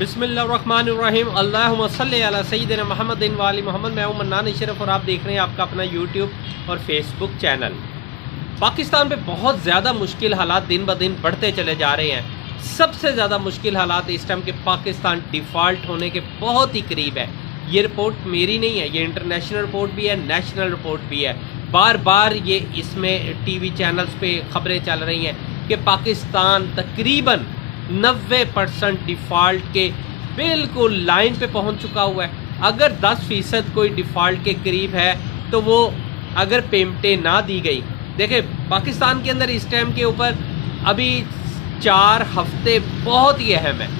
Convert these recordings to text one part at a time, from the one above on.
बिस्मिल्लाहिर्रहमानिर्रहीम अल्लाहुम्मा सल्लि अला सय्यिदिना मुहम्मदिन व आलि मोहम्मद। मैं हूं मन्नान अशरफ और आप देख रहे हैं आपका अपना यूट्यूब और फेसबुक चैनल। पाकिस्तान में बहुत ज़्यादा मुश्किल हालात दिन ब दिन बढ़ते चले जा रहे हैं। सबसे ज़्यादा मुश्किल हालात इस टाइम के पाकिस्तान डिफ़ॉल्ट होने के बहुत ही करीब है। ये रिपोर्ट मेरी नहीं है, ये इंटरनेशनल रिपोर्ट भी है, नेशनल रिपोर्ट भी है। बार बार ये इसमें टीवी चैनल्स पे खबरें चल रही हैं कि पाकिस्तान तकरीबन 90% डिफ़ॉल्ट के बिल्कुल लाइन पे पहुंच चुका हुआ है। अगर 10% कोई डिफ़ॉल्ट के करीब है तो वो अगर पेमेंटें ना दी गई, देखिए पाकिस्तान के अंदर इस टाइम के ऊपर अभी 4 हफ्ते बहुत ही अहम है।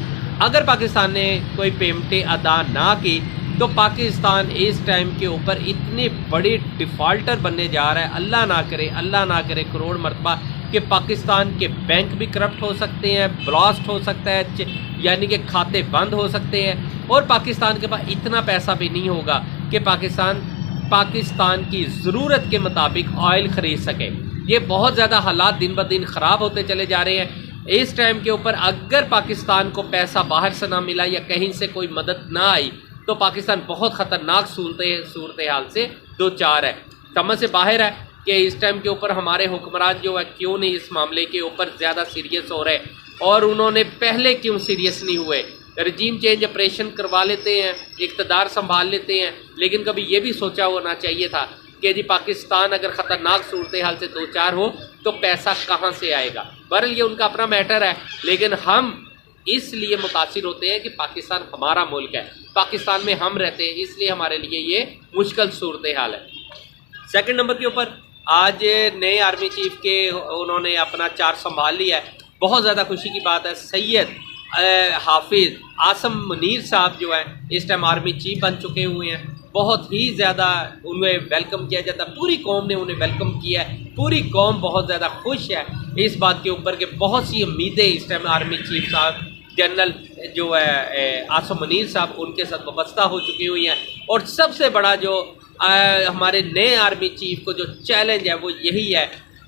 अगर पाकिस्तान ने कोई पेमेंटें अदा ना की तो पाकिस्तान इस टाइम के ऊपर इतने बड़े डिफ़ॉल्टर बनने जा रहा है। अल्लाह ना करे करोड़ मरतबा कि पाकिस्तान के बैंक भी करप्ट हो सकते हैं, ब्लास्ट हो सकता है, यानी कि खाते बंद हो सकते हैं और पाकिस्तान के पास इतना पैसा भी नहीं होगा कि पाकिस्तान की ज़रूरत के मुताबिक ऑयल ख़रीद सके। ये बहुत ज़्यादा हालात दिन ब दिन ख़राब होते चले जा रहे हैं। इस टाइम के ऊपर अगर पाकिस्तान को पैसा बाहर से ना मिला या कहीं से कोई मदद ना आई तो पाकिस्तान बहुत ख़तरनाक सूरत हाल से दो चार है, समझ से बाहर है कि इस टाइम के ऊपर हमारे हुक्मरान जो है क्यों नहीं इस मामले के ऊपर ज़्यादा सीरियस हो रहे और उन्होंने पहले क्यों सीरियस नहीं हुए। रजीम चेंज ऑपरेशन करवा लेते हैं, इक़्तिदार संभाल लेते हैं, लेकिन कभी ये भी सोचा होना चाहिए था कि जी पाकिस्तान अगर ख़तरनाक सूरत हाल से दो चार हो तो पैसा कहाँ से आएगा। बहरहाल ये उनका अपना मैटर है, लेकिन हम इसलिए मुतासिर होते हैं कि पाकिस्तान हमारा मुल्क है, पाकिस्तान में हम रहते हैं, इसलिए हमारे लिए ये मुश्किल सूरत हाल है। सेकंड नंबर के ऊपर आज नए आर्मी चीफ के उन्होंने अपना चार्ज संभाल लिया है, बहुत ज़्यादा खुशी की बात है। सैयद हाफिज़ आसम मुनीर साहब जो है इस टाइम आर्मी चीफ बन चुके हुए हैं। बहुत ही ज़्यादा उन्हें वेलकम किया जाता है, पूरी कौम ने उन्हें वेलकम किया है, पूरी कौम बहुत ज़्यादा खुश है इस बात के ऊपर कि बहुत सी उम्मीदें इस टाइम आर्मी चीफ साहब जनरल जो है आसम मुनीर साहब उनके साथ वाबस्ता हो चुकी हुई हैं। और सबसे बड़ा जो हमारे नए आर्मी चीफ को जो चैलेंज है वो यही है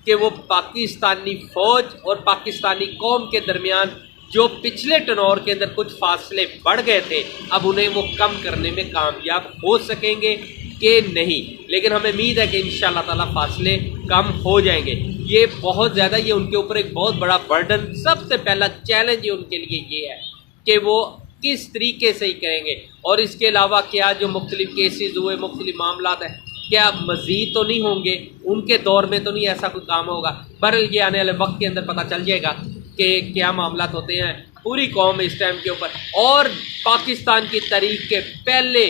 कि वो पाकिस्तानी फ़ौज और पाकिस्तानी कौम के दरमियान जो पिछले टनौर के अंदर कुछ फासले बढ़ गए थे अब उन्हें वो कम करने में कामयाब हो सकेंगे कि नहीं। लेकिन हमें उम्मीद है कि इंशाअल्लाह ताला फासले कम हो जाएंगे। ये बहुत ज़्यादा ये उनके ऊपर एक बहुत बड़ा बर्डन, सबसे पहला चैलेंज उनके लिए ये है कि वो किस तरीके से ही करेंगे। और इसके अलावा क्या जो मुख्तलिफ केसेस हुए, मुख्तलिफ मामलात हैं, क्या मज़ीद तो नहीं होंगे, उनके दौर में तो नहीं ऐसा कोई काम होगा। बहरहाल ये आने वाले वक्त के अंदर पता चल जाएगा कि क्या मामलात होते हैं। पूरी कौम इस टाइम के ऊपर और पाकिस्तान की तारीख के पहले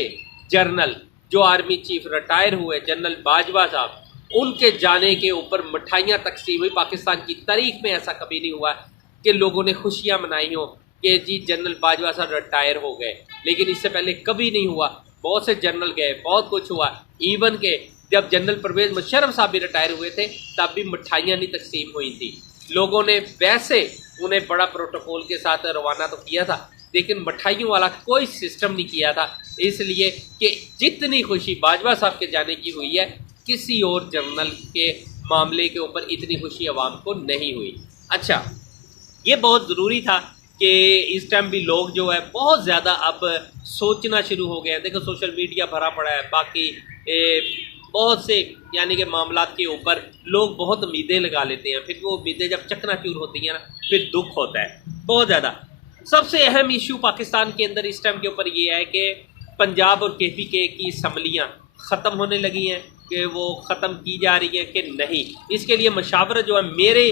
जनरल जो आर्मी चीफ रिटायर हुए जनरल बाजवा साहब, उनके जाने के ऊपर मिठाइयाँ तकसीम हुई। पाकिस्तान की तारीख में ऐसा कभी नहीं हुआ कि लोगों ने खुशियाँ मनाई हों कि जी जनरल बाजवा साहब रिटायर हो गए, लेकिन इससे पहले कभी नहीं हुआ। बहुत से जनरल गए, बहुत कुछ हुआ, इवन के जब जनरल परवेज़ मुशर्रफ साहब भी रिटायर हुए थे तब भी मिठाइयाँ नहीं तकसीम हुई थी। लोगों ने वैसे उन्हें बड़ा प्रोटोकॉल के साथ रवाना तो किया था, लेकिन मिठाइयों वाला कोई सिस्टम नहीं किया था, इसलिए कि जितनी खुशी बाजवा साहब के जाने की हुई है किसी और जनरल के मामले के ऊपर इतनी खुशी आवाम को नहीं हुई। अच्छा, ये बहुत ज़रूरी था कि इस टाइम भी लोग जो है बहुत ज़्यादा अब सोचना शुरू हो गए हैं। देखो सोशल मीडिया भरा पड़ा है, बाकी बहुत से यानी कि मामलात के ऊपर लोग बहुत उम्मीदें लगा लेते हैं, फिर वो उम्मीदें जब चकनाचूर होती हैं ना फिर दुख होता है बहुत ज़्यादा। सबसे अहम इशू पाकिस्तान के अंदर इस टाइम के ऊपर ये है कि पंजाब और KPK की असम्बलियाँ ख़त्म होने लगी हैं, कि वो ख़त्म की जा रही है कि नहीं। इसके लिए मशावरत जो है मेरे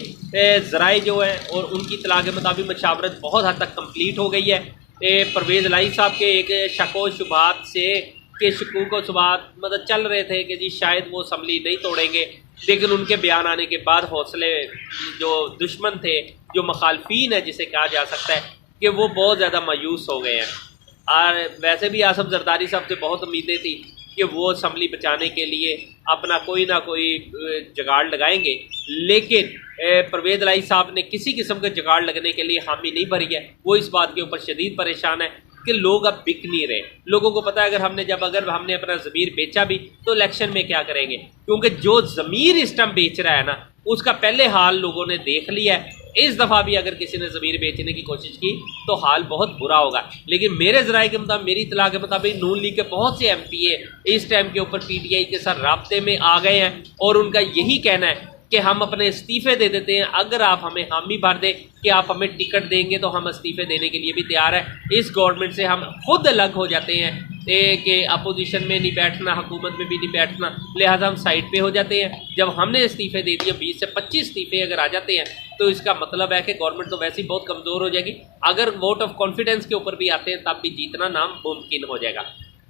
ज़राए जो है और उनकी इत्तला के मुताबिक मशावरत बहुत हद तक कंप्लीट हो गई है। परवेज़ लाई साहब के एक शको शुबात से के शकूक और शुबात मतलब चल रहे थे कि जी शायद वो असम्बली नहीं तोड़ेंगे, लेकिन उनके बयान आने के बाद हौसले जो दुश्मन थे, जो मुखालफीन है जिसे कहा जा सकता है, कि वो बहुत ज़्यादा मायूस हो गए हैं। और वैसे भी आसफ जरदारी साहब से बहुत उम्मीदें थी कि वो असम्बली बचाने के लिए अपना कोई ना कोई जुगाड़ लगाएंगे, लेकिन परवेज़ लाई साहब ने किसी किस्म के जुगाड़ लगने के लिए हामी नहीं भरी है। वो इस बात के ऊपर शदीद परेशान है कि लोग अब बिक नहीं रहे। लोगों को पता है अगर हमने अपना ज़मीर बेचा भी तो इलेक्शन में क्या करेंगे, क्योंकि जो ज़मीर इस टाइम बेच रहा है ना उसका पहले हाल लोगों ने देख लिया है इस दफ़ा भी अगर किसी ने ज़मीर बेचने की कोशिश की तो हाल बहुत बुरा होगा। लेकिन मेरे ज़राए के मुताबिक, मेरी इतला के मुताबिक, नून लीग के बहुत से MPA इस टाइम के ऊपर PTI के साथ राब्ते में आ गए हैं और उनका यही कहना है कि हम अपने इस्तीफ़े दे देते हैं, अगर आप हमें हामी भर दें कि आप हमें टिकट देंगे तो हम इस्तीफ़े देने के लिए भी तैयार है। इस गवर्नमेंट से हम खुद अलग हो जाते हैं कि अपोजिशन में नहीं बैठना, हुकूमत में भी नहीं बैठना, लिहाजा हम साइड पे हो जाते हैं। जब हमने इस्तीफ़े दे दिए, 20 से 25 इस्तीफ़े अगर आ जाते हैं तो इसका मतलब है कि गवर्नमेंट तो वैसे ही बहुत कमज़ोर हो जाएगी। अगर वोट ऑफ कॉन्फिडेंस के ऊपर भी आते हैं तब भी जीतना नामुमकिन हो जाएगा।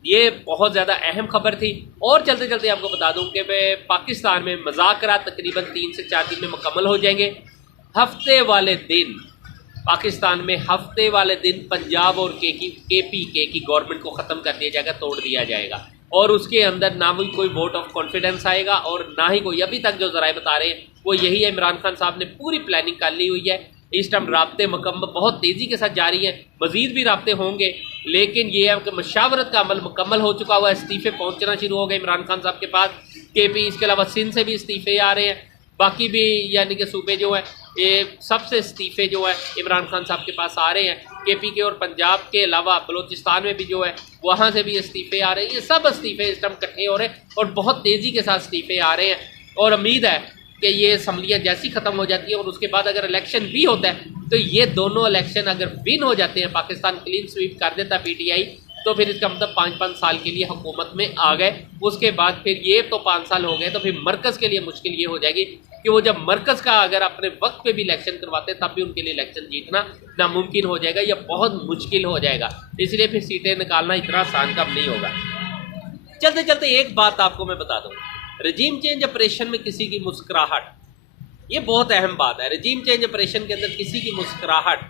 ये बहुत ज़्यादा अहम खबर थी। और चलते चलते आपको बता दूं कि पाकिस्तान में मुज़ाकरात तकरीबन 3 से 4 दिन में मुकम्मल हो जाएंगे। हफ्ते वाले दिन पाकिस्तान में हफ्ते वाले दिन पंजाब और KPK की गवर्नमेंट को ख़त्म कर दिया जाएगा, तोड़ दिया जाएगा और उसके अंदर ना भी कोई वोट ऑफ कॉन्फिडेंस आएगा और ना ही कोई, अभी तक जो ज़राए बता रहे हैं वो यही है, इमरान खान साहब ने पूरी प्लानिंग कर ली हुई है। इस टाइम राब्ते मुकम्मल बहुत तेज़ी के साथ जारी हैं, मज़ीद भी राब्ते होंगे, लेकिन ये है कि मशावरत का अमल मुकम्मल हो चुका हुआ है। इस्तीफ़े पहुँचना शुरू हो गए इमरान खान साहब के पास। KP, इसके अलावा सिंध से भी इस्तीफ़े आ रहे हैं, बाकी भी यानी कि सूबे जो है ये सबसे इस्तीफ़े जो है इमरान खान साहब के पास आ रहे हैं। KP के और पंजाब के अलावा बलूचिस्तान में भी जो है वहाँ से भी इस्तीफ़े आ रहे हैं। ये सब इस्तीफ़े इस टाइम इकट्ठे हो रहे हैं और बहुत तेज़ी के साथ इस्तीफ़े आ रहे हैं और उम्मीद है कि ये असम्बलियाँ जैसी ख़त्म हो जाती है और उसके बाद अगर इलेक्शन भी होता है तो ये दोनों इलेक्शन अगर विन हो जाते हैं, पाकिस्तान क्लीन स्वीप कर देता है PTI, तो फिर इसका मतलब 5-5 साल के लिए हुकूमत में आ गए। उसके बाद फिर ये तो 5 साल हो गए तो फिर मरकज़ के लिए मुश्किल ये हो जाएगी कि वो जब मरकज़ का अगर अपने वक्त पे भी इलेक्शन करवाते तब भी उनके लिए इलेक्शन जीतना नामुमकिन हो जाएगा या बहुत मुश्किल हो जाएगा। इसलिए फिर सीटें निकालना इतना आसान काम नहीं होगा। चलते चलते एक बात आपको मैं बता दूँ, रजीम चेंज ऑपरेशन में किसी की मुस्कुराहट, ये बहुत अहम बात है। रजीम चेंज ऑपरेशन के अंदर किसी की मुस्कुराहट,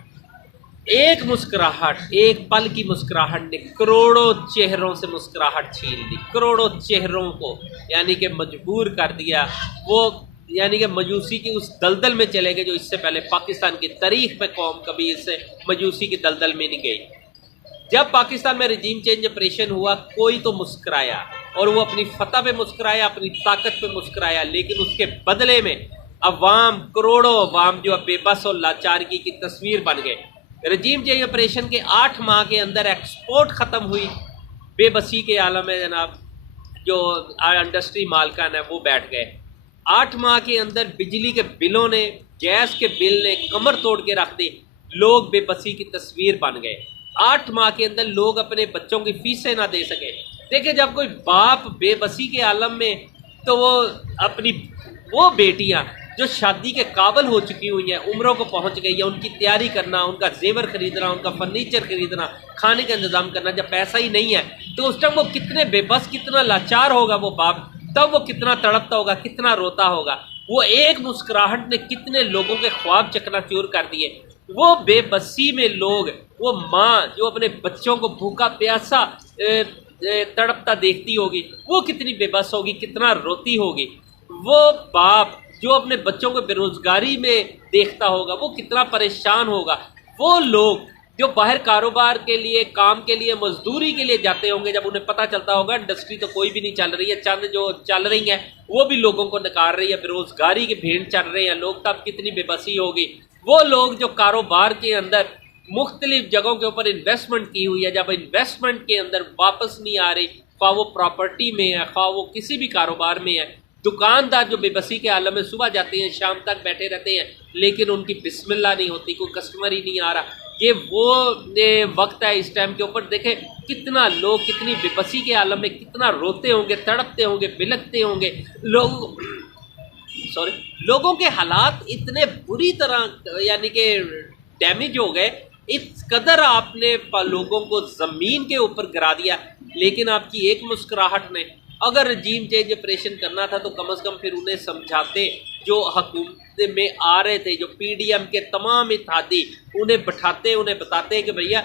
एक मुस्कुराहट, एक पल की मुस्कुराहट ने करोड़ों चेहरों से मुस्कुराहट छीन ली, करोड़ों चेहरों को यानी कि मजबूर कर दिया। वो यानी कि मायूसी की उस दलदल में चले गए जो इससे पहले पाकिस्तान की तारीख में कौम कभी इससे मायूसी की दलदल में नहीं गई। जब पाकिस्तान में रजीम चेंज ऑपरेशन हुआ कोई तो मुस्कुराया और वो अपनी फतह पे मुस्कुराया, अपनी ताकत पे मुस्कुराया, लेकिन उसके बदले में अवाम, करोड़ों अवाम जो बेबस और लाचारगी की तस्वीर बन गए। रजीम चेंज ऑपरेशन के 8 माह के अंदर एक्सपोर्ट ख़त्म हुई, बेबसी के आलम में जनाब जो इंडस्ट्री मालकान है वो बैठ गए। 8 माह के अंदर बिजली के बिलों ने, गैस के बिल ने कमर तोड़ के रख दी, लोग बेबसी की तस्वीर बन गए। 8 माह के अंदर लोग अपने बच्चों की फीसें ना दे सके। देखिए, जब कोई बाप बेबसी के आलम में, तो वो अपनी वो बेटियां जो शादी के काबिल हो चुकी हुई हैं, उम्रों को पहुंच गई है, उनकी तैयारी करना, उनका जेवर खरीदना, उनका फर्नीचर खरीदना, खाने का इंतज़ाम करना, जब पैसा ही नहीं है तो उस टाइम वो कितने बेबस, कितना लाचार होगा वो बाप, तब वो कितना तड़पता होगा, कितना रोता होगा। वो एक मुस्कुराहट ने कितने लोगों के ख्वाब चकनाचूर कर दिए। वो बेबसी में लोग, वो माँ जो अपने बच्चों को भूखा प्यासा तड़पता देखती होगी, वो कितनी बेबस होगी, कितना रोती होगी। वो बाप जो अपने बच्चों को बेरोजगारी में देखता होगा, वो कितना परेशान होगा। वो लोग जो बाहर कारोबार के लिए, काम के लिए, मजदूरी के लिए जाते होंगे, जब उन्हें पता चलता होगा इंडस्ट्री तो कोई भी नहीं चल रही है, चंद जो चल रही है वो भी लोगों को नकार रही है, बेरोजगारी के भेड़ चढ़ रहे हैं लोग, तब कितनी बेबसी होगी। वो लोग जो कारोबार के अंदर मुख्तलिफ जगहों के ऊपर इन्वेस्टमेंट की हुई है, जब इन्वेस्टमेंट के अंदर वापस नहीं आ रही, ख्वाह वो प्रॉपर्टी में है, ख्वाह वो किसी भी कारोबार में है। दुकानदार जो बेबसी के आलम में सुबह जाते हैं, शाम तक बैठे रहते हैं, लेकिन उनकी बिस्मिल्लाह नहीं होती, कोई कस्टमर ही नहीं आ रहा। ये वो वक्त है इस टाइम के ऊपर। देखें कितना लोग कितनी बेबसी के आलम में कितना रोते होंगे, तड़पते होंगे, बिलखते होंगे। लोगों के हालात इतने बुरी तरह यानी कि डैमेज हो गए, इस कदर आपने लोगों को ज़मीन के ऊपर गिरा दिया। लेकिन आपकी एक मुस्कुराहट ने, अगर रजीम चेंज ऑपरेशन करना था तो कम से कम फिर उन्हें समझाते, जो हुकूमत में आ रहे थे, जो PDM के तमाम इत्तेहादी, उन्हें बैठाते, उन्हें बताते कि भैया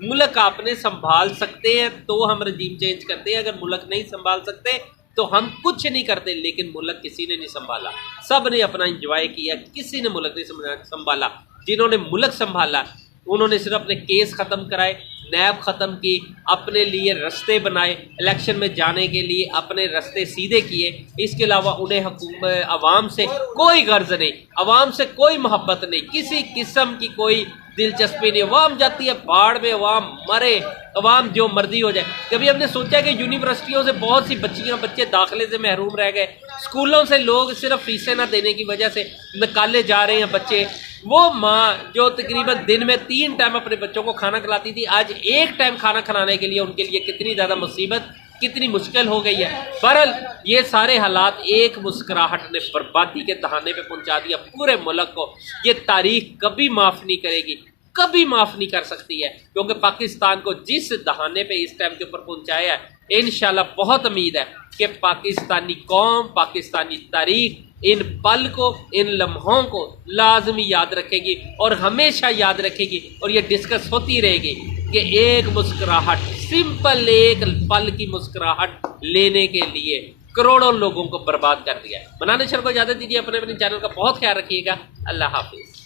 मुल्क आपने संभाल सकते हैं तो हम रजीम चेंज करते हैं, अगर मुल्क नहीं संभाल सकते तो हम कुछ नहीं करते। लेकिन मुल्क किसी ने नहीं संभाला, सब ने अपना इंजॉय किया, किसी ने मुल्क नहीं संभाला। जिन्होंने मुल्क संभाला उन्होंने सिर्फ अपने केस ख़त्म कराए, नैब ख़त्म की, अपने लिए रास्ते बनाए, इलेक्शन में जाने के लिए अपने रास्ते सीधे किए। इसके अलावा उन्हें अवाम से कोई गर्ज नहीं, अवाम से कोई मोहब्बत नहीं, किसी किस्म की कोई दिलचस्पी नहीं। अवाम जाती है बाढ़ में, अवाम मरे, अवाम जो मर्जी हो जाए। कभी हमने सोचा कि यूनिवर्सिटियों से बहुत सी बच्चे दाखिले से महरूम रह गए, स्कूलों से लोग सिर्फ फीसें ना देने की वजह से निकाले जा रहे हैं बच्चे। वो माँ जो तकरीबन दिन में 3 टाइम अपने बच्चों को खाना खिलाती थी, आज 1 टाइम खाना खिलाने के लिए उनके लिए कितनी ज़्यादा मुसीबत, कितनी मुश्किल हो गई है। बहरहाल ये सारे हालात एक मुस्कुराहट ने बर्बादी के दहाने पे पहुंचा दिया पूरे मुल्क को। ये तारीख कभी माफ़ नहीं करेगी, कभी माफ़ नहीं कर सकती है, क्योंकि पाकिस्तान को जिस दहाने पे इस टाइम के ऊपर पहुंचाया है, इंशाल्लाह बहुत उम्मीद है कि पाकिस्तानी कौम, पाकिस्तानी तारीख इन पल को, इन लम्हों को लाजमी याद रखेगी और हमेशा याद रखेगी। और ये डिस्कस होती रहेगी कि एक मुस्कुराहट, सिंपल एक पल की मुस्कुराहट लेने के लिए करोड़ों लोगों को बर्बाद कर दिया है। मनान नशर को इजाज़त दीजिए, अपने चैनल का बहुत ख्याल रखिएगा। अल्लाह हाफिज़।